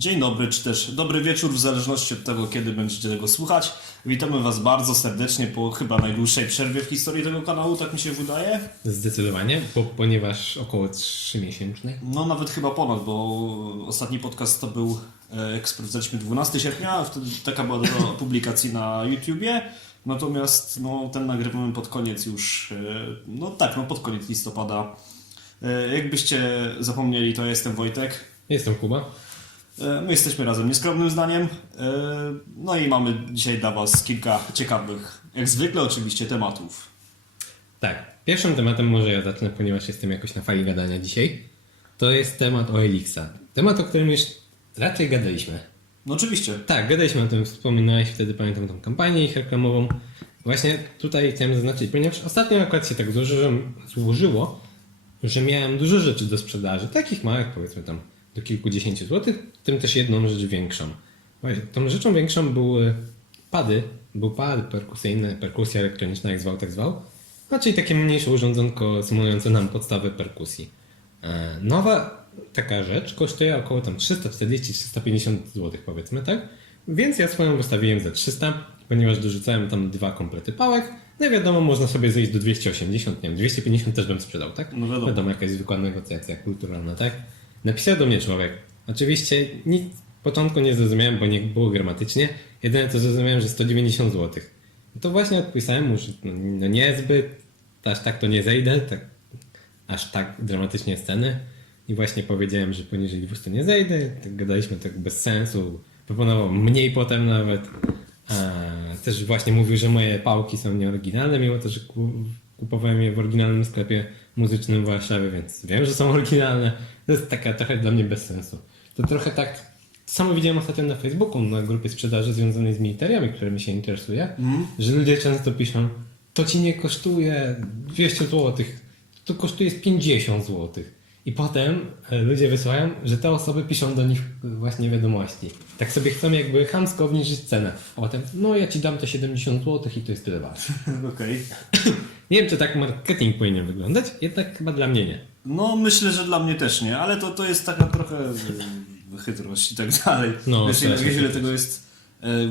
Dzień dobry, czy też dobry wieczór, w zależności od tego, kiedy będziecie tego słuchać. Witamy Was bardzo serdecznie po chyba najdłuższej przerwie w historii tego kanału, tak mi się wydaje. Zdecydowanie, bo, ponieważ około 3-miesięcznej. No nawet chyba ponad, bo ostatni podcast to był, jak sprawdzaliśmy, 12 sierpnia, a wtedy taka była do publikacji na YouTubie. Natomiast no, ten nagrywamy pod koniec już, e, no tak, no pod koniec listopada. E, Jakbyście zapomnieli, to ja jestem Wojtek. Jestem Kuba. E, My jesteśmy razem nieskromnym zdaniem. E, No i mamy dzisiaj dla Was kilka ciekawych, jak zwykle oczywiście, tematów. Tak, pierwszym tematem może ja zacznę, ponieważ jestem jakoś na fali gadania dzisiaj. To jest temat o Elixa. Temat, o którym już raczej gadaliśmy. No oczywiście. Tak, gadaliśmy o tym, wspominałeś wtedy, pamiętam tą kampanię ich reklamową. Właśnie tutaj chciałem zaznaczyć, ponieważ ostatnio akurat się tak że, złożyło, że miałem dużo rzeczy do sprzedaży, takich małych, powiedzmy tam do kilkudziesięciu złotych, w tym też jedną rzecz większą. Tą rzeczą większą były pady, był pad perkusyjny, perkusja elektroniczna, jak zwał, tak zwał. No, czyli takie mniejsze urządzonko symulujące nam podstawę perkusji. E, Nowa taka rzecz kosztuje około tam 340-350 zł powiedzmy, tak? Więc ja swoją wystawiłem za 300, ponieważ dorzucałem tam dwa komplety pałek. No i wiadomo, można sobie zejść do 280, nie wiem, 250 też bym sprzedał, tak? No wiadomo. Wiadomo, jakaś zwykła negocjacja kulturalna, tak? Napisał do mnie człowiek. Oczywiście nic w początku nie zrozumiałem, bo nie było gramatycznie. Jedyne co zrozumiałem, że 190 zł. No to właśnie odpisałem mu, że no, no niezbyt, aż tak to nie zejdę, tak, aż tak dramatycznie sceny. I właśnie powiedziałem, że poniżej 200 nie zejdę. Tak gadaliśmy tak bez sensu. Proponował mniej potem nawet. A, też właśnie mówił, że moje pałki są nieoryginalne, mimo to, że ku- kupowałem je w oryginalnym sklepie muzycznym w Warszawie, więc wiem, że są oryginalne. To jest taka trochę dla mnie bez sensu. To trochę tak. Samo widziałem ostatnio na Facebooku, na grupie sprzedaży związanej z militariami, którymi się interesuję, że ludzie często piszą, to ci nie kosztuje 200 zł, to kosztuje z 50 zł. I potem e, ludzie wysyłają, że te osoby piszą do nich właśnie wiadomości. Tak sobie chcą jakby chamsko obniżyć cenę. A potem, no ja ci dam te 70 zł i to jest tyle warte. Okej. Nie wiem, czy tak marketing powinien wyglądać, jednak chyba dla mnie nie. No myślę, że dla mnie też nie, ale to, to jest taka trochę y, chytrość i tak dalej. No, Wiesz, ile, strasznie wiesz, ile chytrość. tego jest e,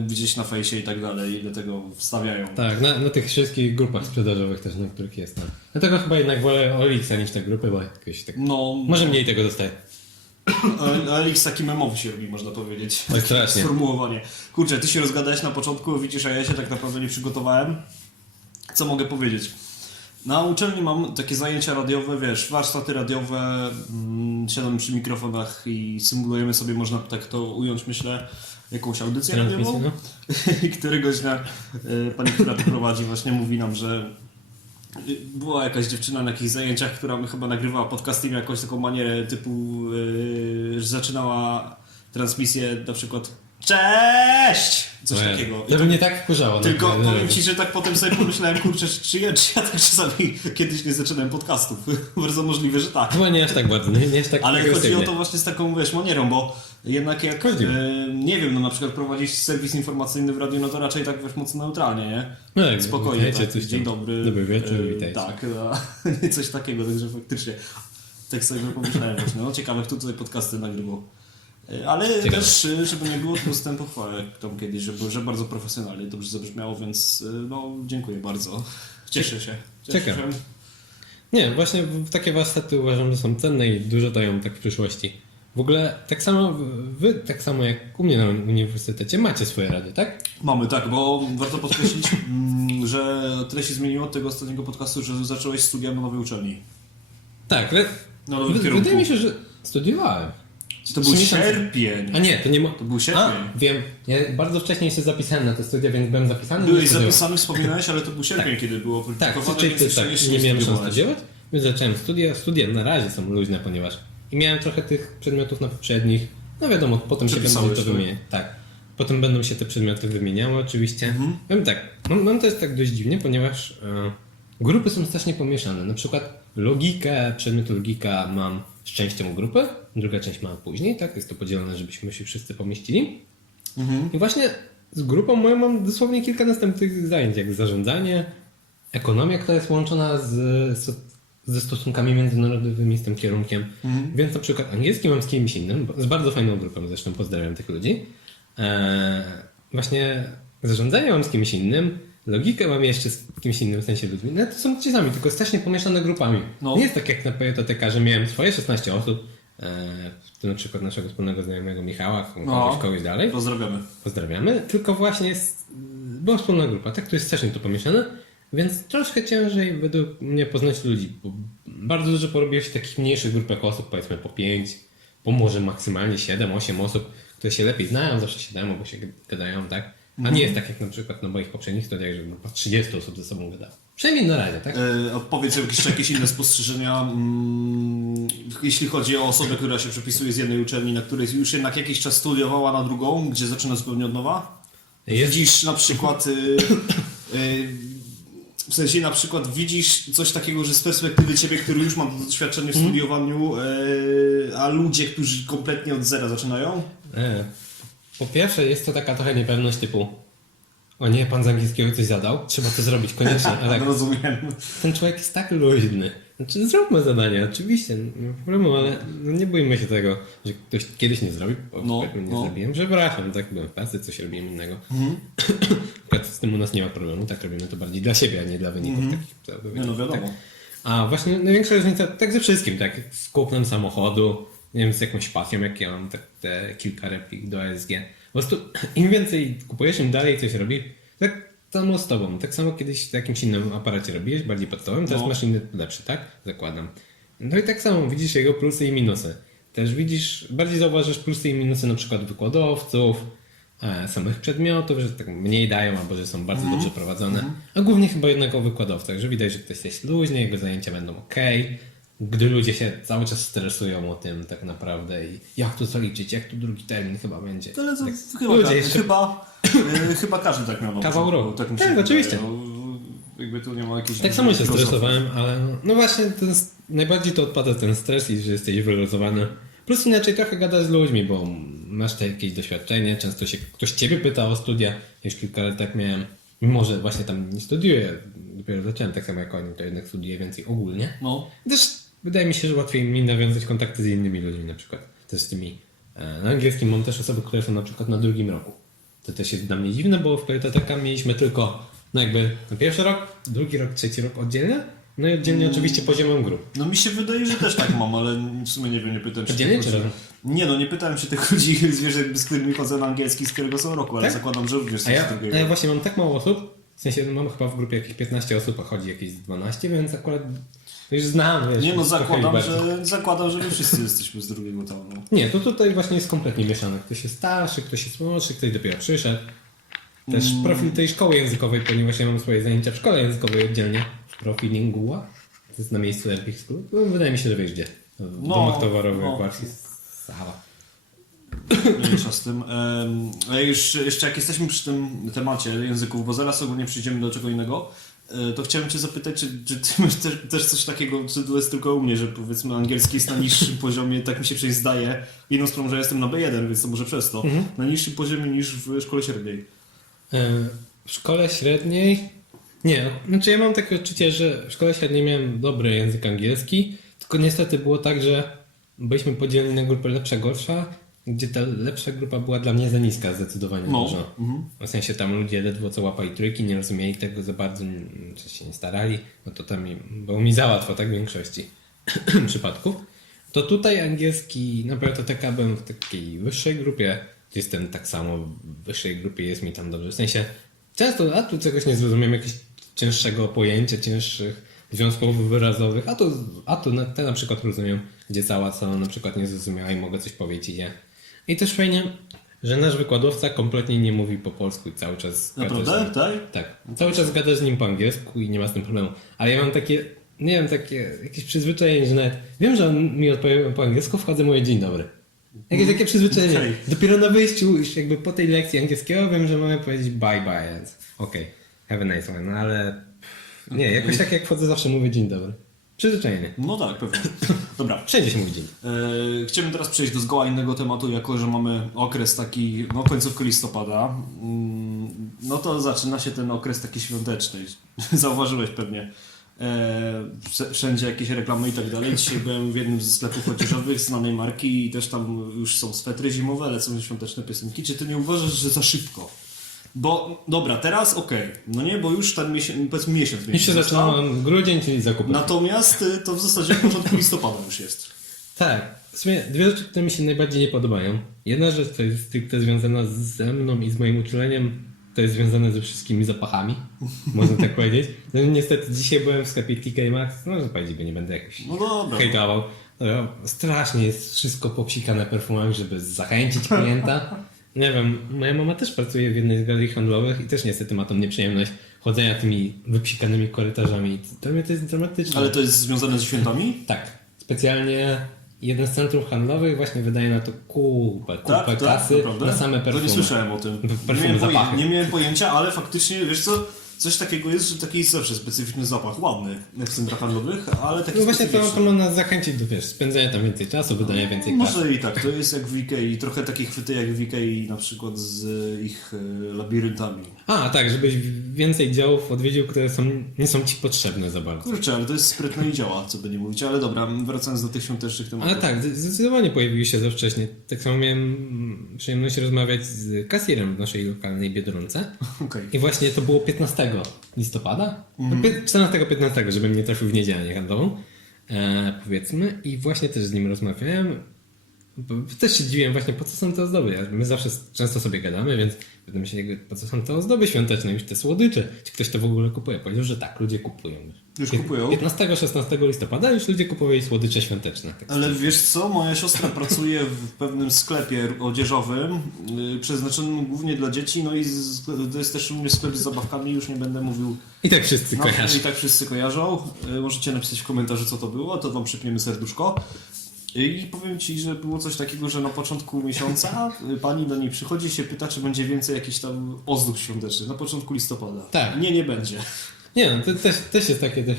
gdzieś na fejsie i tak dalej, ile tego wstawiają. Tak, na, na tych wszystkich grupach sprzedażowych też, na których jestem. Dlatego chyba jednak wolę Olixa niż te grupy, bo jakoś tak... No, Może mniej tego dostaję. a- a Elix taki memowy się robi, można powiedzieć. Oj, strasznie. Sformułowanie. Kurczę, ty się rozgadałeś na początku, widzisz, a ja się tak naprawdę nie przygotowałem. Co mogę powiedzieć? Na uczelni mam takie zajęcia radiowe, wiesz, warsztaty radiowe, mm, siadamy przy mikrofonach i symulujemy sobie, można tak to ująć, myślę, jakąś audycję radiową. no. I któregoś dnia y, pani, która to prowadzi, właśnie mówi nam, że y, była jakaś dziewczyna na jakichś zajęciach, która chyba nagrywała podcasty i miała jakąś taką manierę typu, y, że zaczynała transmisję na przykład Cześć! Coś Ojej, takiego. I To by mnie tak wkurzało. tylko naprawdę. powiem Ci, że tak potem sobie pomyślałem, kurczę, czy ja, czy ja tak czasami kiedyś nie zaczynałem podcastów. Bardzo możliwe, że tak. Chyba nie aż tak bardzo, nie, nie aż tak Ale chodzi o agresywnie. to właśnie z taką, wiesz, manierą, bo jednak jak, e, nie wiem, no na przykład prowadzić serwis informacyjny w radiu, no to raczej tak, wiesz, mocno neutralnie, nie? No jak Spokojnie, witajcie, tak, coś dzień tam. dobry. Dobry wieczór, E, witajcie. Tak, a, coś takiego, także faktycznie tak sobie pomyślałem właśnie, no ciekawe, kto tutaj podcasty nagrywał. E, Ale Ciekawe. też, e, żeby nie było, to dostałem pochwałę jak tam kiedyś, że, że bardzo profesjonalnie dobrze zabrzmiało, więc e, no dziękuję bardzo. Cieszę się. Cieszę Ciekawe. się. Nie, właśnie w- takie warsztaty uważam, że są cenne i dużo dają tak w przyszłości. W ogóle tak samo wy, tak samo jak u mnie na uniwersytecie, macie swoje radio, tak? Mamy, tak, bo warto podkreślić, mm, że tyle się zmieniło od tego ostatniego podcastu, że zacząłeś studia na nowej uczelni. Tak, ale kierunku. wydaje mi się, że studiowałem. To był Trzy miesiące. sierpień. A nie, to nie mo- To był sierpień. A, wiem. Ja bardzo wcześnie się zapisałem na te studia, więc byłem zapisany. Byłeś studiowałem. zapisany, wspominałeś, ale to był sierpień, kiedy było Tak, opublikowane, czyli więc ty, jeszcze, tak, jeszcze nie miałem szans studiowałeś. studiować, więc zacząłem studia. Studia na razie są luźne, ponieważ i miałem trochę tych przedmiotów na poprzednich. No wiadomo, potem się Przepisałeś, to tak? wymieniać. Tak. Potem będą się te przedmioty wymieniały oczywiście. Mhm. Powiem tak, mam, mam to jest tak dość dziwnie, ponieważ e, grupy są strasznie pomieszane. Na przykład logikę, przedmiot logika mam z częścią grupy, druga część mam później, tak? Jest to podzielone, żebyśmy się wszyscy pomieścili. Mhm. I właśnie z grupą moją mam dosłownie kilka następnych zajęć, jak zarządzanie, ekonomia, która jest łączona z, z, ze stosunkami międzynarodowymi, z tym kierunkiem. Więc na przykład angielski mam z kimś innym, z bardzo fajną grupą, zresztą pozdrawiam tych ludzi. Eee, właśnie zarządzanie mam z kimś innym, logikę mam jeszcze z kimś innym, w sensie ludźmi. No to są ci sami, tylko strasznie pomieszane grupami. No. Nie jest tak jak na PJTK, że miałem swoje 16 osób, w tym na przykład naszego wspólnego znajomego Michała, No. kogoś, kogoś dalej. Pozdrawiamy. Pozdrawiamy, tylko właśnie jest, była wspólna grupa, tak? To jest strasznie to pomieszane, więc troszkę ciężej według mnie poznać ludzi, bo bardzo dużo porobiło się takich mniejszych grupek osób, powiedzmy po 5, po może maksymalnie 7, 8 osób, które się lepiej znają, zawsze się dają, bo się gadają, tak? A nie jest tak jak na przykład na moich poprzednich studiach, że grupa 30 osób ze sobą gada. Przynajmniej na razie, tak? E, a powiedz jeszcze jakieś inne spostrzeżenia, mm, jeśli chodzi o osobę, która się przepisuje z jednej uczelni, na której już jednak jakiś czas studiowała na drugą, gdzie zaczyna zupełnie od nowa? Jest- Widzisz na przykład, y, y, w sensie na przykład widzisz coś takiego, że z perspektywy ciebie, który już ma doświadczenie w studiowaniu, y, a ludzie, którzy kompletnie od zera zaczynają? E, Po pierwsze jest to taka trochę niepewność typu o nie, pan z angielskiego coś zadał, trzeba to zrobić koniecznie, ale tak, Rozumiem. ten człowiek jest tak luźny. Znaczy, zróbmy zadanie, oczywiście, nie ma problemu, ale no nie bójmy się tego, że ktoś kiedyś nie zrobi, bo No, nie no. zrobiłem, przepraszam, tak byłem w pracy, coś robiłem innego. Akurat z tym u nas nie ma problemu, tak robimy to bardziej dla siebie, a nie dla wyników takich pseudo- Nie no wiadomo. Tak. A właśnie największa różnica, tak ze wszystkim, tak z kupnem samochodu, nie wiem, z jakąś pasją, jak ja mam tak, te kilka replik do ASG. Po prostu im więcej kupujesz, im dalej coś robi, tak samo z tobą. Tak samo kiedyś w jakimś innym aparacie robiłeś, bardziej podstawowym, teraz No. masz inny lepszy, tak? Zakładam. No i tak samo widzisz jego plusy i minusy. Też widzisz, bardziej zauważysz plusy i minusy na przykład wykładowców, e, samych przedmiotów, że tak mniej dają, albo że są bardzo Mhm. dobrze prowadzone. A głównie chyba jednak o wykładowcach, że widać, że ktoś jest luźny, jego zajęcia będą ok. Gdy ludzie się cały czas stresują o tym tak naprawdę i jak tu zaliczyć, jak tu drugi termin chyba będzie. Ale to Tak, chyba, ludzie każdy, jeszcze- chyba, y, chyba każdy tak miał Kawał roku. Tak, Tak, oczywiście. Jakby tu nie ma jakiejś... Tak samo się filozofii. stresowałem, ale no, no właśnie ten, najbardziej to odpada ten stres i że jesteś wyluzowany. Plus inaczej trochę gadasz z ludźmi, bo masz te jakieś doświadczenie, często się ktoś ciebie pyta o studia, już kilka lat tak miałem, mimo że właśnie tam nie studiuję, dopiero zacząłem tak samo jak oni, to jednak studiuję więcej ogólnie. No, Też wydaje mi się, że łatwiej mi nawiązać kontakty z innymi ludźmi na przykład. Też z tymi. e, Na angielskim mam też osoby, które są na przykład na drugim roku. To też jest dla mnie dziwne, bo w PJTK mieliśmy tylko no jakby pierwszy rok, drugi rok, trzeci rok oddzielnie. No i oddzielnie oczywiście poziomem grup. no mi się wydaje, że też tak mam, ale w sumie nie wiem, nie pytałem się Oddzielnie czy razem? Nie no, nie pytałem się tych ludzi, zwierzę, z którymi chodzę na angielski, z którego są roku, ale Tak? zakładam, że również A ja, a ja właśnie mam tak mało osób, w sensie no mam chyba w grupie jakieś 15 osób, a chodzi jakieś 12, więc akurat już znam. Wiesz, Nie no, zakładam, bardziej. że, zakładam, że my wszyscy jesteśmy z drugiego tomu. Nie, to tutaj właśnie jest kompletnie mieszane. Ktoś jest starszy, ktoś jest młodszy, ktoś dopiero przyszedł. Też Mm. profil tej szkoły językowej, ponieważ ja mam swoje zajęcia w szkole językowej oddzielnie. Profil Lingua. To jest na miejscu Epic School. No, wydaje mi się, że wiesz gdzie. W No, domach towarowych no. w. Sala. Mniejsza z tym. Em, Ale już jeszcze jak jesteśmy przy tym temacie języków, bo zaraz ogólnie przejdziemy do czego innego, to chciałem Cię zapytać, czy, czy Ty masz też, też coś takiego, czy to jest tylko u mnie, że powiedzmy angielski jest na niższym poziomie, tak mi się przecież zdaje. Jedną sprawą, że ja jestem na B1, więc to może przez to. Mhm. Na niższym poziomie niż w szkole średniej. E, W szkole średniej. Nie, znaczy ja mam takie odczucie, że w szkole średniej miałem dobry język angielski, tylko niestety było tak, że byliśmy podzieleni na grupy lepsza, gorsza, gdzie ta lepsza grupa była dla mnie za niska zdecydowanie No. dużo. Mhm. W sensie tam ludzie ledwo co łapali trójki, nie rozumieli tego za bardzo, czy się nie starali, no to tam było mi za łatwo, tak w większości przypadków. To tutaj angielski, na PTTK byłem w takiej wyższej grupie, jestem tak samo w wyższej grupie, jest mi tam dobrze. W sensie często, a tu czegoś nie zrozumiem, jakiegoś cięższego pojęcia, cięższych związków wyrazowych, a tu, a tu na, te na przykład rozumiem, gdzie cała co na przykład nie zrozumiała i mogę coś powiedzieć. Nie? I też fajnie, że nasz wykładowca kompletnie nie mówi po polsku i cały czas gada z Naprawdę? nim. Tak? Tak. Cały czas gadasz z nim po angielsku i nie ma z tym problemu. Ale ja mam takie, nie wiem, takie jakieś przyzwyczajenie, że nawet wiem, że on mi odpowie po angielsku, wchodzę moje dzień dobry. Jakieś takie przyzwyczajenie. Okej. Dopiero na wyjściu, już jakby po tej lekcji angielskiego wiem, że mamy powiedzieć bye bye, więc okej, have a nice one, no ale pff, nie, jakoś tak jak wchodzę zawsze mówię dzień dobry. Przyzwyczajenie. No tak, pewnie. Dobra. Wszędzie się mówi dzień. E, Chciałbym teraz przejść do zgoła innego tematu, jako że mamy okres taki, no końcówkę listopada. Mm, No to zaczyna się ten okres taki świąteczny. Zauważyłeś pewnie. e, wsz- wszędzie jakieś reklamy i tak dalej. Dzisiaj byłem w jednym ze sklepów odzieżowych znanej marki i też tam już są swetry zimowe, lecą świąteczne piosenki. Czy ty nie uważasz, że za szybko? Bo dobra, teraz okej, no nie, bo już ten miesiąc, powiedzmy miesiąc Już się został. zaczyna grudzień, czyli zakupy. Natomiast y, to w zasadzie od początku listopada już jest. Tak. W sumie dwie rzeczy, które mi się najbardziej nie podobają. Jedna rzecz to jest stricte związana ze mną i z moim uczuleniem, to jest związane ze wszystkimi zapachami, można tak powiedzieć. No niestety dzisiaj byłem w sklepie TK Maxx, no powiedzieć, bo nie będę jakoś No dobra. hejtował. No, Strasznie jest wszystko popsikane perfumami, żeby zachęcić klienta. Nie wiem, moja mama też pracuje w jednej z galerii handlowych i też niestety ma tą nieprzyjemność chodzenia tymi wypsikanymi korytarzami. Dla mnie to jest dramatyczne. Ale to jest związane ze świętami? Tak. Specjalnie jeden z centrów handlowych właśnie wydaje na to kupę, kupę kasy naprawdę? na same To perfumy. nie słyszałem o tym. Nie, miałem zapachy. nie miałem pojęcia, ale faktycznie, wiesz co, coś takiego jest, że taki jest zawsze specyficzny zapach, ładny w centrach handlowych, ale taki No właśnie to, to ma nas zachęcić do wiesz, spędzania tam więcej czasu, wydania więcej kasy. Może i tak, to jest jak w Ikei, trochę takie chwyty jak w Ikei na przykład z ich e, labiryntami. A, tak, żebyś więcej działów odwiedził, które są, nie są ci potrzebne za bardzo. Kurczę, ale to jest sprytne i działa, co by nie mówić, ale dobra, wracając do tych świątecznych tematów. Ale tak, zdecydowanie pojawiły się za wcześnie. Tak samo miałem przyjemność rozmawiać z kasjerem w naszej lokalnej Biedronce. Okej. I właśnie to było 15 listopada, no, 14-15, żebym nie trafił w niedzielę niehandlową, e, powiedzmy. I właśnie też z nim rozmawiałem. Bo Też się dziwiłem właśnie, po co są te ozdoby. My zawsze często sobie gadamy, więc pytam się, po co są te ozdoby świąteczne, już te słodycze. Czy ktoś to w ogóle kupuje? Powiedział, że tak, ludzie kupują. Już kupują? 15-16 listopada już ludzie kupowali słodycze świąteczne. Tak Ale wiesz co, moja siostra pracuje w pewnym sklepie odzieżowym, yy, przeznaczonym głównie dla dzieci, no i z, to jest też również sklep z zabawkami, już nie będę mówił, I tak wszyscy no, kojarzą. i tak wszyscy kojarzą. Yy, Możecie napisać w komentarzu, co to było, to wam przypniemy serduszko. I powiem Ci, że było coś takiego, że na początku miesiąca pani do niej przychodzi i się pyta, czy będzie więcej jakichś tam ozdób świątecznych, na początku listopada. Tak. Nie, nie będzie. Nie no, to też, też jest takie... Też...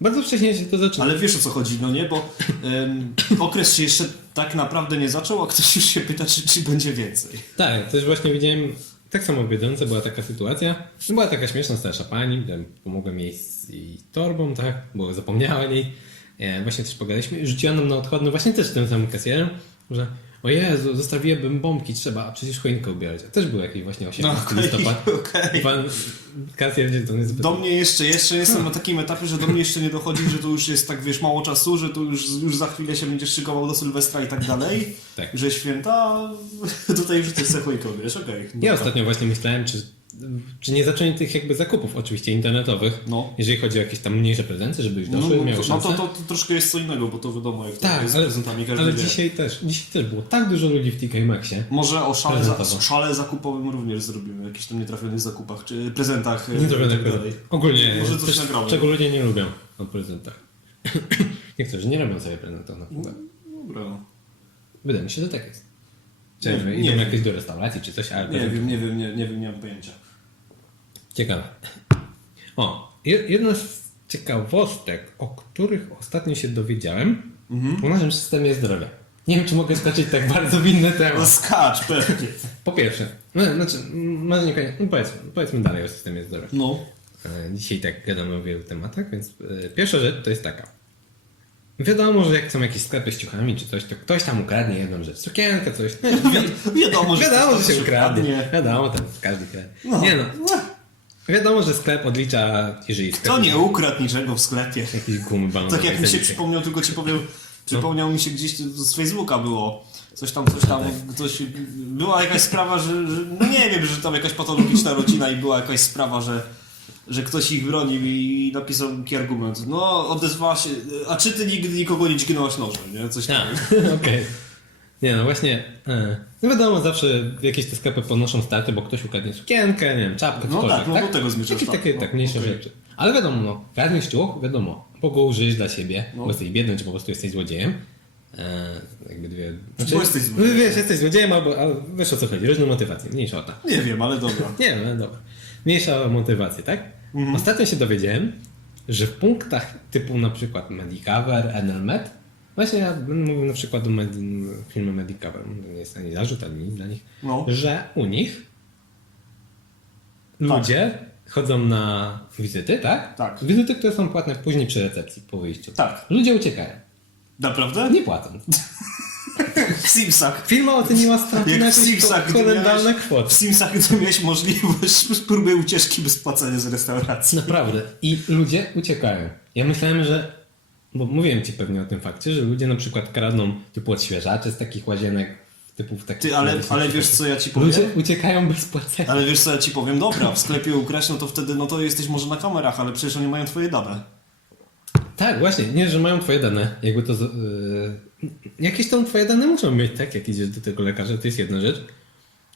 Bardzo wcześnie się to zaczyna. Ale wiesz o co chodzi, no nie? Bo ym, okres się jeszcze tak naprawdę nie zaczął, a ktoś już się pyta, czy, czy będzie więcej. Tak, też właśnie widziałem, tak samo w Biedronce była taka sytuacja, no była taka śmieszna starsza pani, pomogłem jej z jej torbą, tak, bo zapomniała o niej, właśnie też pogadaliśmy i rzuciła nam na odchodne właśnie też z tym samym kasjerem, że o Jezu, zostawiłabym bombki, trzeba, a przecież choinkę ubierać. A też był jakiś właśnie 18 okej, listopad. okej. Pan kasjer gdzie to zbyt... Do mnie jeszcze, jeszcze jestem na takim etapie, że do mnie jeszcze nie dochodzi, że tu już jest tak, wiesz, mało czasu, że tu już, już za chwilę się będziesz szykował do Sylwestra i tak dalej, Tak. że święta, tutaj już ty sobie choinkę wiesz, okej. Ja ostatnio właśnie myślałem, czy, czy nie zacząć tych jakby zakupów, oczywiście internetowych, No. jeżeli chodzi o jakieś tam mniejsze prezenty, żeby już No, doszły, no, no szansę. to, to, to troszkę jest co innego, bo to wiadomo, jak to Tak, jest z ale, prezentami każdy ale wie. dzisiaj też, dzisiaj też było tak dużo ludzi w TK Maxie. Może o szale, za, szale zakupowym również zrobimy, jakichś tam nietrafionych zakupach, czy prezentach Nie to i tak dalej. Ogólnie, Może coś też, czego ludzie nie lubią o prezentach. Niektórzy nie robią sobie prezentów na przykład. Dobra. Wydaje mi się, że tak jest. Czy Nie, nie idą wiem. jakieś do restauracji czy coś, ale Nie wiem, nie wiem, nie, nie wiem, nie mam pojęcia. Ciekawe. O, je- jedna z ciekawostek, o których ostatnio się dowiedziałem Mhm. o naszym systemie zdrowia. Nie wiem, czy mogę skoczyć tak bardzo w inny No temat. skacz, pewnie. Po pierwsze, no, znaczy, może nie koniecznie, no powiedzmy, powiedzmy dalej o systemie zdrowia. No. E, Dzisiaj tak gadamy o wielu tematach, więc e, pierwsza rzecz to jest taka. Wiadomo, że jak są jakieś sklepy z ciuchami czy coś, to ktoś tam ukradnie jedną rzecz. Sukienkę, coś. No, wi- Wiadomo, że wiadomo, że się ukradnie. ukradnie. Wiadomo, tam każdy kradnie. No. Nie no. Wiadomo, że sklep odlicza, jeżeli sklep... Kto nie ukradł niczego w sklepie? Jakiś gumy balonowe. Tak jak mi się przypomniał, tylko ci powiem, przypomniał mi się gdzieś z Facebooka było. Coś tam, coś tam, ktoś, była jakaś sprawa, że, że, no nie wiem, że tam jakaś patologiczna rodzina i była jakaś sprawa, że, że ktoś ich bronił i napisał taki argument. No, odezwała się, a czy ty nigdy nikogo nie dźgnąłeś nożem, nie? Coś A, takiego. okej. Nie no właśnie, e, no wiadomo, zawsze jakieś te sklepy ponoszą straty, bo ktoś ukradnie sukienkę, nie wiem, czapkę, No cokolwiek, tak, no do tego zmierzasz, Jakieś tak. takie, No, tak, mniejsze okej. rzeczy. Ale wiadomo, no, kradniesz ciuch, wiadomo, albo go użyjesz dla siebie, No. bo jesteś biedny, czy po prostu jesteś złodziejem. E, jakby dwie... Bo jesteś złodziejem. No, wiesz, jesteś złodziejem, albo, ale wiesz o co chodzi, różne motywacje, mniejsza o to. Nie wiem, ale dobra. Nie wiem, ale dobra. Mniejsza o motywację, tak? Mhm. Ostatnio się dowiedziałem, że w punktach typu na przykład Medicover, Enelmed, właśnie ja będę mówił na przykład o med- filmie Medicover, to nie jest ani zarzut, ani nic dla nich, No. że u nich ludzie chodzą na wizyty, tak? Tak. Wizyty, które są płatne później przy recepcji, po wyjściu. Tak. Ludzie uciekają. Naprawdę? Nie płacą. W Simsach. Firma oceniła straty Jak na Simsach, horrendalne miałeś, w kwoty. Simsach, gdy miałeś możliwość próby ucieczki bez płacenia z restauracji. Naprawdę. I ludzie uciekają. Ja myślałem, że. Bo mówiłem ci pewnie o tym fakcie, że ludzie na przykład kradną typu odświeżacze z takich łazienek, typu w takich. Ty, ale, ale wiesz co ja ci powiem? Ludzie uciekają bez płacenia. Ale wiesz co ja ci powiem? Dobra, w sklepie ukraść, no to wtedy no to jesteś może na kamerach, ale przecież oni mają twoje dane. Tak, właśnie. Nie, że mają twoje dane. Jakby to. Yy, jakieś tam twoje dane muszą mieć, tak? Jak idziesz do tego lekarza, to jest jedna rzecz.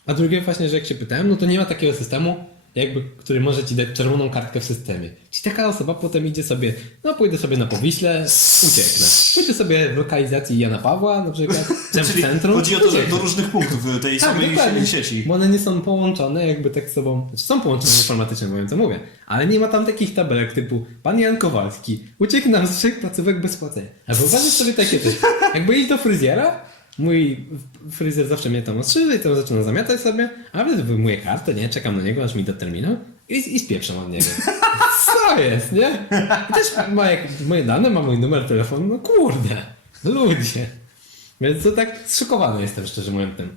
A drugie właśnie, że jak się pytałem, no to nie ma takiego systemu, jakby, który może ci dać czerwoną kartkę w systemie. Czyli taka osoba potem idzie sobie, no pójdę sobie na Powiśle, ucieknę. Pójdę sobie w lokalizacji Jana Pawła, na przykład, czy w centrum. chodzi o to, że do różnych punktów tej Tak, samej dokładnie. sieci. Bo one nie są połączone jakby tak z sobą, znaczy są połączone informatycznie, wiem co mówię, ale nie ma tam takich tabelek typu pan Jan Kowalski uciekł nam z trzech placówek bez płacenia. A wyobraź sobie takie coś, jakby iść do fryzjera, mój fryzjer zawsze mnie tam ostrzyże i tam zaczyna zamiatać sobie, a wyjmuję kartę, nie, czekam na niego aż mi do terminu i, i spieprzam od niego. Co jest, nie? I też ma jak, moje dane, ma mój numer telefonu, no kurde, ludzie. Więc to tak zszokowany jestem, szczerze mówiąc tym.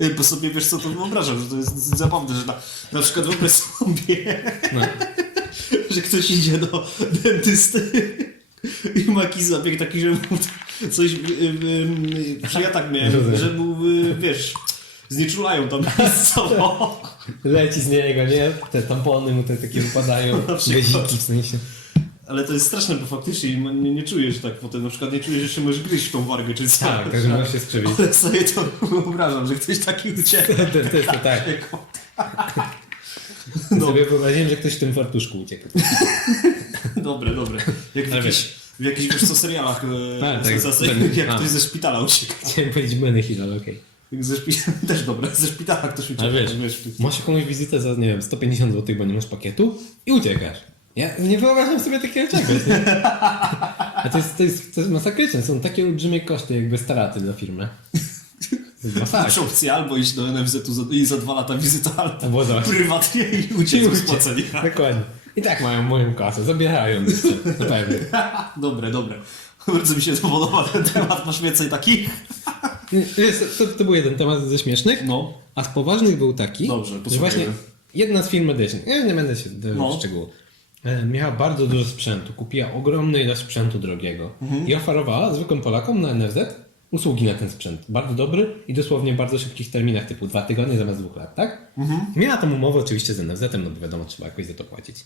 Bo sobie wiesz co to wyobrażam, że to jest zabawne, że na, na przykład wyobraź sobie, No. że ktoś idzie do dentysty i ma jakiś zabieg taki, że mu coś, y, y, y, że ja tak miałem, Rozumiem. że mu, y, wiesz, znieczulają tam miejscowo. Leci z niego, nie? Te tampony mu te takie wypadają, gaziki w sensie. Ale to jest straszne, bo faktycznie nie, nie czujesz tak potem, na przykład nie czujesz, że się możesz gryźć w tą wargę czy coś. Tak, także możesz się skrzywić. Ale sobie to wyobrażam, że ktoś taki ucieka. To, to to tak. No. Sobie wyobraziłem, że ktoś w tym fartuszku uciekł. Dobre, dobre. Jak w jakichś, w jakichś wiesz co, serialach e, A, tak, sensacyjnych, jak ktoś ze szpitala ucieka. Chciałem powiedzieć Benny Hill, ale okej. Jak Ze szpitala, też dobre, ze szpitala ktoś ucieka. Ale wiesz, wiesz, masz jakąś wizytę za, nie wiem, 150 zł, bo nie masz pakietu i uciekasz. Ja nie wyobrażam sobie takiego czegoś, nie? A to jest, to jest, to jest masakryczne. Są takie olbrzymie koszty jakby staraty dla firmy. Masz opcję albo iść do NFZ-u za, i za dwa lata wizyta, albo prywatnie i uciec płacenia. Dokładnie. I tak mają moją kasę, zabierają jeszcze, na pewno. Dobre, dobre. Bardzo mi się to podoba ten temat, masz więcej takich? Wiesz, to, to był jeden temat ze śmiesznych, No. a z poważnych był taki, Dobrze, że posłuchajmy. właśnie jedna z firm medycznych, ja nie będę się do No. szczegółów, e, miała bardzo dużo sprzętu, kupiła ogromny ilość sprzętu drogiego i oferowała zwykłym Polakom na NFZ usługi na ten sprzęt. Bardzo dobry i dosłownie w bardzo szybkich terminach, typu dwa tygodnie zamiast dwóch lat, tak? Miała tam umowę oczywiście z NFZ-em, no bo wiadomo, trzeba jakoś za to płacić.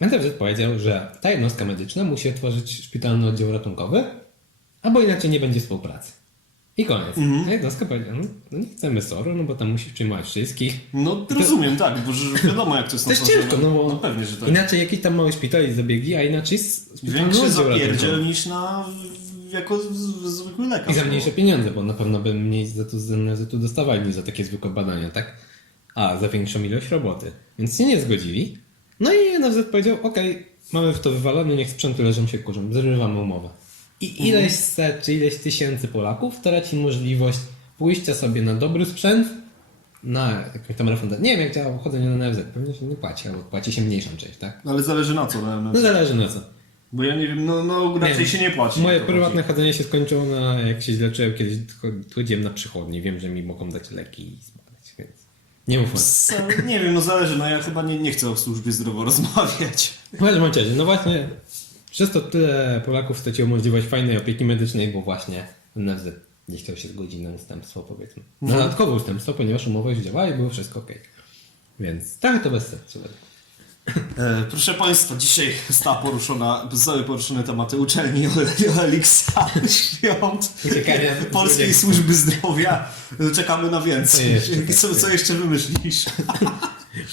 NFZ powiedział, że ta jednostka medyczna musi otworzyć szpitalny oddział ratunkowy, albo inaczej nie będzie współpracy. I koniec. A jednostka powiedziała, no, no nie chcemy SOR-u, no bo tam musisz przyjmować wszystkich. No rozumiem, tak, bo wiadomo jak to jest To jest to, ciężko, no bo no pewnie, że tak. inaczej jakiś tam mały szpital i zabiegi, a inaczej s- szpitalny Większy oddział zapierdziel niż na jako z- zwykły lekarz. I za mniejsze pieniądze, bo na pewno by mniej za to z NFZ-u dostawali niż za takie zwykłe badania, tak? A za większą ilość roboty. Więc się nie zgodzili. No i NFZ powiedział, okej, mamy w to wywalone, niech sprzętu leżą się kurzą, zerywamy umowę. I ileś set, czy ileś tysięcy Polaków traci możliwość pójścia sobie na dobry sprzęt, na jakąś tam refundację. Nie wiem, jak działa chodzenie na NFZ, pewnie się nie płaci, albo płaci się mniejszą część, tak? No, Ale zależy na co, na, na, No zależy na co. bo ja nie wiem, no, no raczej wiem. się nie płaci. Moje to prywatne chodzi. chodzenie się skończyło na, jak się źle czułem, kiedyś cho- chodziłem na przychodni, wiem, że mi mogą dać leki i zbadać, więc nie ufam. Nie wiem, no zależy, no ja chyba nie, nie chcę o służbie zdrowia rozmawiać. W każdym razie, no właśnie, przez to tyle Polaków straciło możliwość fajnej opieki medycznej, bo właśnie NFZ nie chciał się zgodzić na ustępstwo, powiedzmy. Na dodatkowe ustępstwo, ponieważ umowa już działa i było wszystko ok. Więc trochę to bez sensu. E, proszę Państwa, dzisiaj została poruszona, zostały poruszone tematy uczelni Elixa Świąt, Polskiej. Służby Zdrowia. Czekamy na więcej. Co jeszcze? tak Co, co jeszcze wymyślisz?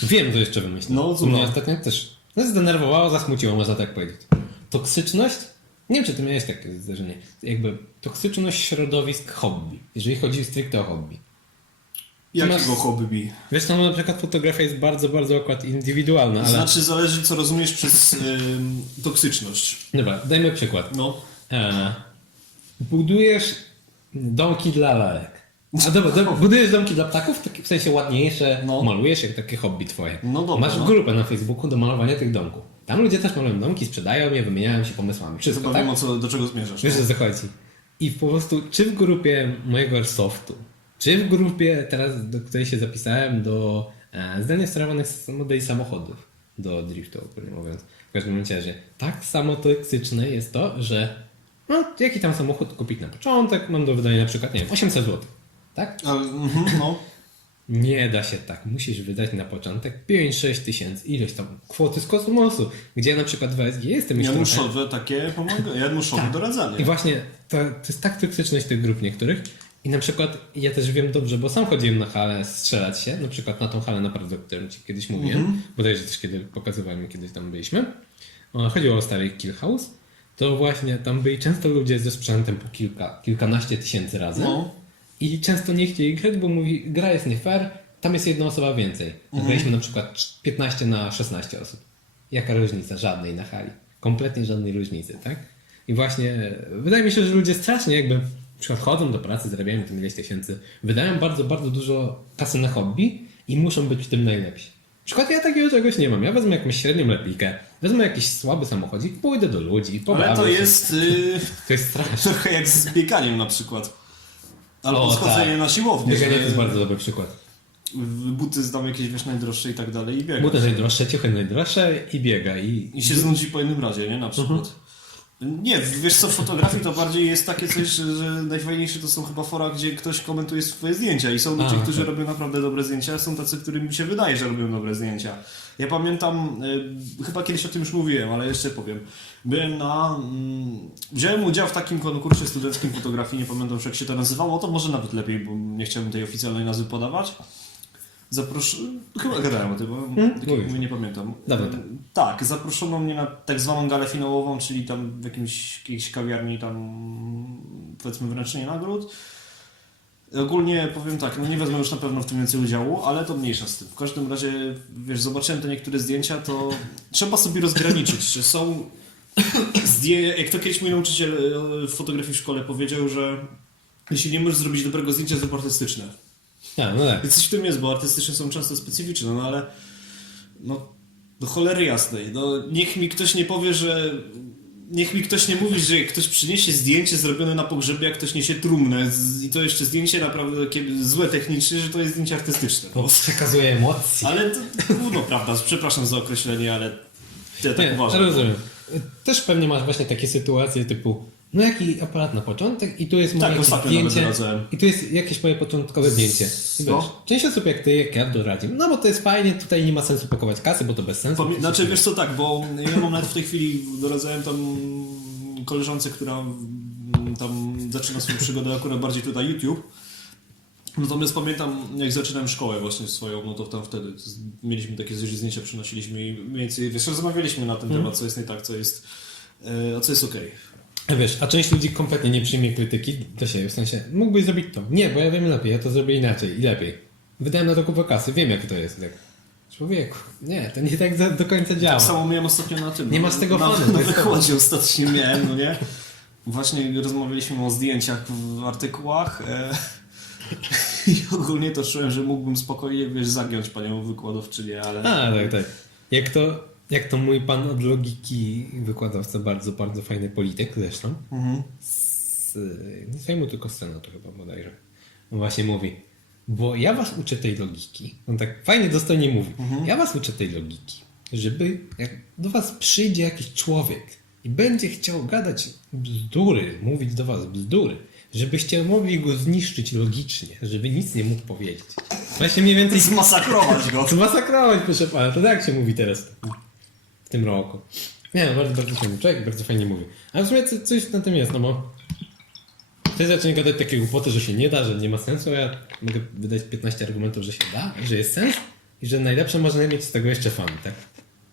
Wiem, co jeszcze wymyślić. No, co Mnie no? ostatnio też no, zdenerwowało, zasmuciło, można tak powiedzieć. Toksyczność? Nie wiem, czy ty miałeś takie zdarzenie. Jakby toksyczność środowisk hobby, jeżeli chodzi stricte o hobby. Jakiego masz- hobby? Wiesz, no na przykład fotografia jest bardzo, bardzo akurat indywidualna, ale... Znaczy zależy co rozumiesz przez ym, toksyczność. Dobra, dajmy przykład. No. E, budujesz domki dla lalek. A dobra, dobra, budujesz domki dla ptaków, takie w sensie ładniejsze, No. malujesz jak takie hobby twoje. No dobra, Masz no. grupę na Facebooku do malowania tych domków. Tam ludzie też malują domki, sprzedają je, wymieniają się pomysłami. Wszystko, Chyba tak? wiem, o co, do czego zmierzasz. Wiesz o co chodzi. I po prostu, czy w grupie mojego Airsoftu, czy w grupie teraz, do której się zapisałem do e, zdalnie sterowanych modeli samochodów, do driftu ogólnie mówiąc, w każdym razie, że tak samo toksyczne jest to, że no, jaki tam samochód kupić na początek, mam do wydania na przykład, nie wiem, 800 zł. Tak? Mhm, no. Nie da się tak. Musisz wydać na początek 5-6 tysięcy, ileś tam kwoty z kosmosu, gdzie ja na przykład w ASG jestem już trochę... Januszowe takie pomagają. Januszowe Tak. doradzanie. I właśnie to, to jest tak toksyczność tych grup niektórych. I na przykład ja też wiem dobrze, bo sam chodziłem na halę strzelać się, na przykład na tą halę naprawdę, o której ci kiedyś mówiłem, Mhm. bodajże też kiedy pokazywałem, kiedyś tam byliśmy. Chodziło o stary Kill House. To właśnie tam byli często ludzie ze sprzętem po kilka, kilkanaście tysięcy razy. No. I często nie chcieli grać, bo mówi, gra jest nie fair, tam jest jedna osoba więcej. Mhm. Graliśmy na przykład 15 na 16 osób. Jaka różnica? Żadnej na hali. Kompletnie żadnej różnicy, tak? I właśnie wydaje mi się, że ludzie strasznie jakby na przykład chodzą do pracy, zarabiają tam ileś tysięcy, wydają bardzo, bardzo dużo kasy na hobby i muszą być w tym najlepsi. Na przykład ja takiego czegoś nie mam. Ja wezmę jakąś średnią replikę, wezmę jakiś słaby samochodzik, pójdę do ludzi, Ale to się. jest y, To jest straszne. trochę jak z bieganiem na przykład. Albo O, schodzenie tak. na siłownię. Bieganie że to jest bardzo dobry przykład. Buty zdam jakieś wiesz najdroższe i tak dalej i biega. Buty najdroższe, ciuchy najdroższe i biega. I, I się znudzi po jednym razie, nie? Na przykład. Nie, wiesz co, w fotografii to bardziej jest takie coś, że najfajniejsze to są chyba fora, gdzie ktoś komentuje swoje zdjęcia i są ludzie, którzy tak. robią naprawdę dobre zdjęcia, a są tacy, którym mi się wydaje, że robią dobre zdjęcia. Ja pamiętam, y, chyba kiedyś o tym już mówiłem, ale jeszcze powiem. Byłem na... Mm, wziąłem udział w takim konkursie studenckim fotografii, nie pamiętam już jak się to nazywało, to może nawet lepiej, bo nie chciałbym tej oficjalnej nazwy podawać. Zaprosz... Chyba gadałem o tym, bo Hmm, mówisz. nie pamiętam. Dobra, tak. Tak, zaproszono mnie na tak zwaną galę finałową, czyli tam w jakimś, jakiejś kawiarni tam powiedzmy wręczenie nagród. Ogólnie powiem tak, no nie wezmę już na pewno w tym więcej udziału, ale to mniejsza z tym. W każdym razie, wiesz, zobaczyłem te niektóre zdjęcia, to trzeba sobie rozgraniczyć, że są zdjęcia, jak to kiedyś mój nauczyciel e, fotografii w szkole powiedział, że jeśli nie możesz zrobić dobrego zdjęcia, zrób artystyczne. A, no tak. Więc coś w tym jest, bo artystyczne są często specyficzne, no ale no do cholery jasnej, no niech mi ktoś nie powie, że niech mi ktoś nie mówi, że ktoś przyniesie zdjęcie zrobione na pogrzebie, jak ktoś niesie trumnę z, i to jeszcze zdjęcie naprawdę takie złe technicznie, że to jest zdjęcie artystyczne. Bo przekazuje emocje. Ale to no prawda, przepraszam za określenie, ale ja tak Nie, uważam. rozumiem. Też pewnie masz właśnie takie sytuacje typu, no jaki aparat na początek i tu jest moje Tak, jakieś zdjęcie i tu jest jakieś moje początkowe zdjęcie. I wiesz, część osób jak ty, jak ja doradzim, no bo to jest fajnie, tutaj nie ma sensu pakować kasy, bo to bez sensu. Pamię- znaczy wiesz co, tak, bo ja mam nawet w tej chwili, doradzałem tam koleżance, która tam zaczyna swoją przygodę akurat bardziej tutaj YouTube. Natomiast pamiętam, jak zaczynałem szkołę właśnie swoją, no to tam wtedy mieliśmy takie zdjęcia, przynosiliśmy i mniej więcej, wiesz, rozmawialiśmy na ten temat, co jest nie tak, co jest, e, a co jest okej. A wiesz, a część ludzi kompletnie nie przyjmie krytyki do siebie, w sensie, mógłbyś zrobić to. Nie, bo ja wiem lepiej, ja to zrobię inaczej i lepiej. Wydałem na to kupę kasy, wiem jak to jest. Tak. Człowieku, nie, to nie tak za, do końca działa. Tak samo miałem ostatnio na tym. Nie no, masz tego na, fanu, Na jest wykładzie ostatnio miałem, no nie? Właśnie rozmawialiśmy o zdjęciach w artykułach e, i ogólnie to czułem, że mógłbym spokojnie, wiesz, zagiąć panią wykładowczynię, ale... A, tak, tak. Jak to, jak to mój pan od logiki wykładowca, bardzo, bardzo fajny polityk zresztą, Mhm. z, nie Sejmu, tylko z Senatu chyba bodajże, on właśnie mówi, bo ja was uczę tej logiki, on tak fajnie dostojnie mówi, ja was uczę tej logiki, żeby jak do was przyjdzie jakiś człowiek i będzie chciał gadać bzdury, mówić do was bzdury, żebyście mogli go zniszczyć logicznie, żeby nic nie mógł powiedzieć. Właśnie mniej więcej Zmasakrować go. Zmasakrować, proszę pana, to tak się mówi teraz tym roku. Nie no, bardzo, bardzo fajny człowiek, bardzo fajnie mówi. Ale w sumie co- coś na tym jest, no bo ty zacznie gadać takie głupoty, że się nie da, że nie ma sensu, a ja mogę wydać 15 argumentów, że się da, że jest sens i że najlepsze można mieć z tego jeszcze fan, tak?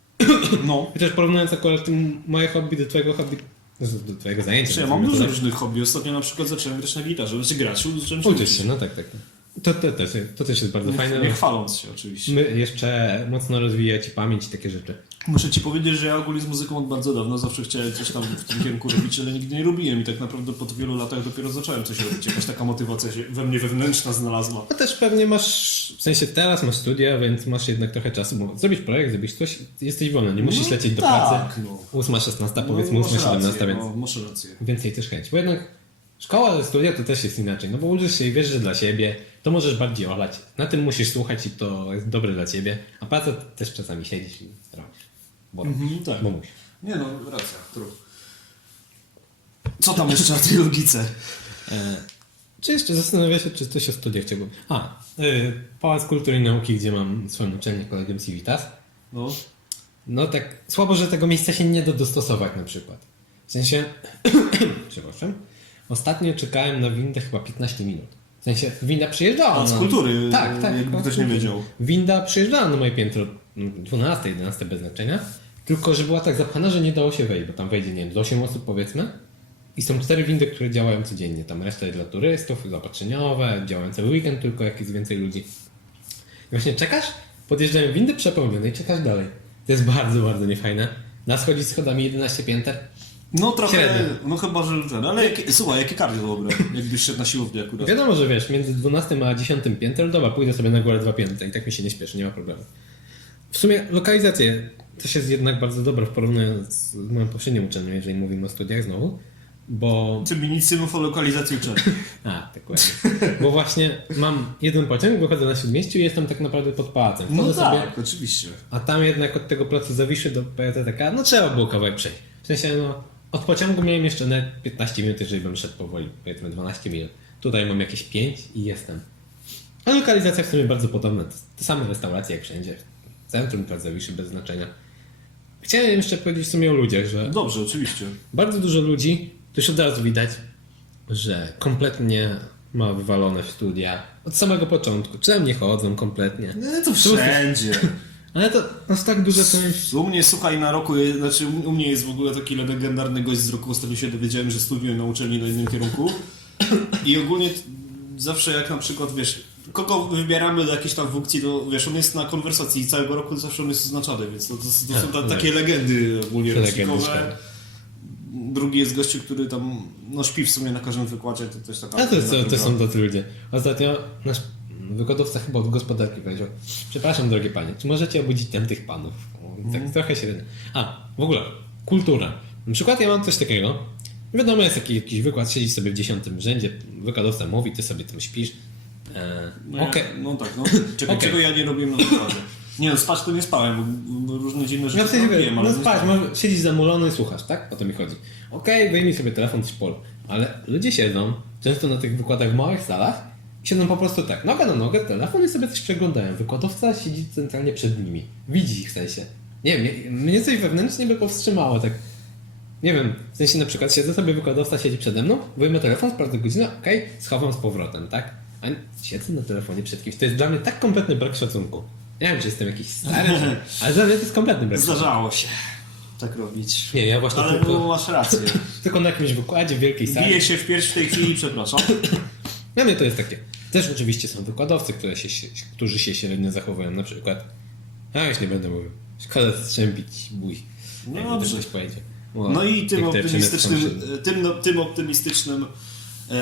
No. Chociaż porównując akurat tym moje hobby do twojego hobby, no, do twojego zajęcia. Ja mam to dużo różnych hobby. Ostatnio na przykład zacząłem grać na gitarze. Znaczy grać, zacząłem się uczyć. się, no tak, tak. To, to, też, to też jest bardzo fajne. Nie, nie chwaląc się oczywiście. My jeszcze mocno rozwija ci pamięć i takie rzeczy. Muszę ci powiedzieć, że ja ogólnie z muzyką od bardzo dawno zawsze chciałem coś tam w tym kierunku robić, ale nigdy nie robiłem i tak naprawdę po wielu latach dopiero zacząłem coś robić. Jakaś taka motywacja się we mnie wewnętrzna znalazła. A też pewnie masz, w sensie teraz masz studia, więc masz jednak trochę czasu, bo zrobić projekt, zrobić coś, jesteś wolny, nie musisz No lecieć do tak, pracy. no. 8, 16, powiedzmy No, 8, masz 17, rację, więc no, masz rację. więcej też chęć. Bo jednak szkoła studia to też jest inaczej, no bo uczysz się i wiesz, że dla siebie, to możesz bardziej olać. Na tym musisz słuchać i to jest dobre dla ciebie, a praca też czasami siedzisz i robisz. Bo, Mhm, tak. bo musisz. Nie no, racja, true. Co tam jeszcze na tej logice? E, czy jeszcze zastanawia się, czy coś o studiach chciałbym? A, y, Pałac Kultury i Nauki, gdzie mam swoją uczelnię Kolegium Civitas. No, No tak, słabo, że tego miejsca się nie da dostosować na przykład. W sensie, przepraszam, ostatnio czekałem na windę chyba 15 minut. W sensie, winda przyjeżdżała. Pałac na- Kultury, tak, tak. jakby ktoś nie wiedział. Winda przyjeżdżała na moje piętro 12, 11 bez znaczenia, tylko że była tak zapchana, że nie dało się wejść, bo tam wejdzie, nie wiem, z 8 osób powiedzmy. I są cztery windy, które działają codziennie. Tam reszta jest dla turystów, zaopatrzeniowe, działające weekend, tylko jak jest więcej ludzi. I właśnie czekasz, podjeżdżają windy przepełnione i czekasz dalej. To jest bardzo, bardzo niefajne. Nas chodzi schodami 11 pięter. no trochę, Średnio. no chyba, że ten, ale jakie, słuchaj, jakie kardio dobre, jakbyś szedł na siłownię akurat. Wiadomo, że wiesz, między 12 a 10 piętrem, dobra, pójdę sobie na górę dwa piętra i tak mi się nie śpieszy, nie ma problemu. W sumie lokalizacje też jest jednak bardzo dobra w porównaniu z moją poprzednią uczelnią, jeżeli mówimy o studiach znowu, bo... Mi nic nie mów o lokalizacji uczelni. A, dokładnie. Bo właśnie mam jeden pociąg, wychodzę na Śródmieściu i jestem tak naprawdę pod pałacem. No Wchodzę sobie, tak, oczywiście. a tam jednak od tego placu Zawiszy do PTTK, no trzeba było kawałek przejść. W sensie, no, od pociągu miałem jeszcze nawet 15 minut, jeżeli bym szedł powoli, powiedzmy 12 minut. Tutaj mam jakieś 5 i jestem. A lokalizacja w sumie bardzo podobna. To same restauracje jak wszędzie. Centrum Plac Zawiszy bez znaczenia. Chciałem jeszcze powiedzieć w sumie o ludziach, że Dobrze, oczywiście. bardzo dużo ludzi, to już od razu widać, że kompletnie ma wywalone w studia. Od samego początku. Czemu nie chodzą kompletnie? No to wszędzie. Ale to aż tak dużo część. U mnie, słuchaj, na roku, je- znaczy u mnie jest w ogóle taki legendarny gość z roku, ostatnio się dowiedziałem, że studiuję na uczelni na innym kierunku i ogólnie t- zawsze jak na przykład, wiesz, kogo wybieramy do jakiejś tam funkcji, to wiesz, on jest na konwersacji i całego roku zawsze on jest oznaczony, więc to, to, to są ta, Tak, takie legendy ogólnie Legendy szkoły. rocznikowe. Drugi jest gościu, który tam, no śpi w sumie na każdym wykładzie, to też taka... A to, to, to są tacy ludzie. Ostatnio nasz wykładowca chyba od gospodarki powiedział Przepraszam drogie panie, czy możecie obudzić tam tych panów? Tak trochę średnio. A, w ogóle, kultura. Na przykład ja mam coś takiego. Wiadomo, jest taki, jakiś wykład, siedzisz sobie w dziesiątym rzędzie, wykładowca mówi, ty sobie tam śpisz. E, No, ja- no tak, no. Czekaj, Okej. czego ja nie robiłem na wykładzie? Nie no, spać to nie spałem, bo, bo różne dziwne No rzeczy w sensie, robiłem, ale no nie spać, spałem. może siedzisz zamulony i słuchasz, tak? O to mi chodzi. Okej, wyjmij sobie telefon, coś pol. Ale ludzie siedzą, często na tych wykładach w małych salach, i siedzą po prostu tak, noga na nogę, telefon i sobie coś przeglądają. Wykładowca siedzi centralnie przed nimi. Widzi ich w sensie. Nie wiem, mnie- mnie coś wewnętrznie by powstrzymało, tak. Nie wiem, w sensie na przykład siedzę sobie, wykładowca siedzi przede mną, wyjmę telefon, sprawdzę godzinę, okej, schowam z powrotem, tak? A siedzę na telefonie przed kimś. To jest dla mnie tak kompletny brak szacunku. Nie wiem, czy jestem jakiś stary, czy- ale dla mnie to jest kompletny brak szacunku. Zdarzało się tak robić. Nie, ja właśnie Ale tylko, no, masz rację. tylko na jakimś wykładzie w wielkiej sali. Bije się w pierś w tej chwili, przepraszam. Dla mnie to jest takie. Też oczywiście są wykładowcy, które się, się, którzy się średnio zachowują. Na przykład, ja już nie będę mówił, szkoda strzępić bój. No Jak dobrze. ktoś powiedział. O, No i tym niektóre optymistycznym, przemysły są tym, no, tym optymistycznym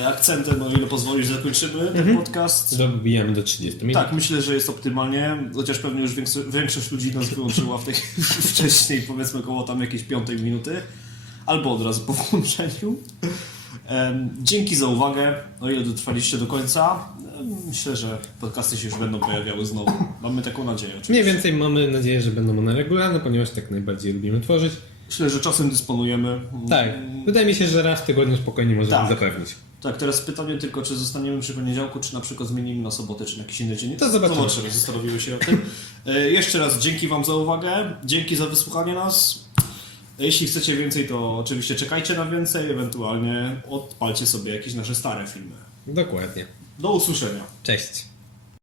akcentem, o ile pozwolisz, zakończymy ten Mhm. podcast. Dobijamy do 30 minut. Tak, myślę, że jest optymalnie, chociaż pewnie już większo- większość ludzi nas wyłączyła w tej wcześniej, powiedzmy koło tam jakiejś piątej minuty, albo od razu po włączeniu. Dzięki za uwagę, o ile dotrwaliście do końca. Myślę, że podcasty się już będą pojawiały znowu. Mamy taką nadzieję. oczywiście. Mniej więcej mamy nadzieję, że będą one regularne, ponieważ tak najbardziej lubimy tworzyć. Myślę, że czasem dysponujemy. Tak, wydaje mi się, że raz w tygodniu spokojnie możemy Tak. zapewnić. Tak, teraz pytanie tylko, czy zostaniemy przy poniedziałku, czy na przykład zmienimy na sobotę, czy na jakiś inny dzień. To zobaczymy. Zobaczymy, zastanowimy się o tym. E, jeszcze raz dzięki Wam za uwagę, dzięki za wysłuchanie nas. Jeśli chcecie więcej, to oczywiście czekajcie na więcej, ewentualnie odpalcie sobie jakieś nasze stare filmy. Dokładnie. Do usłyszenia. Cześć.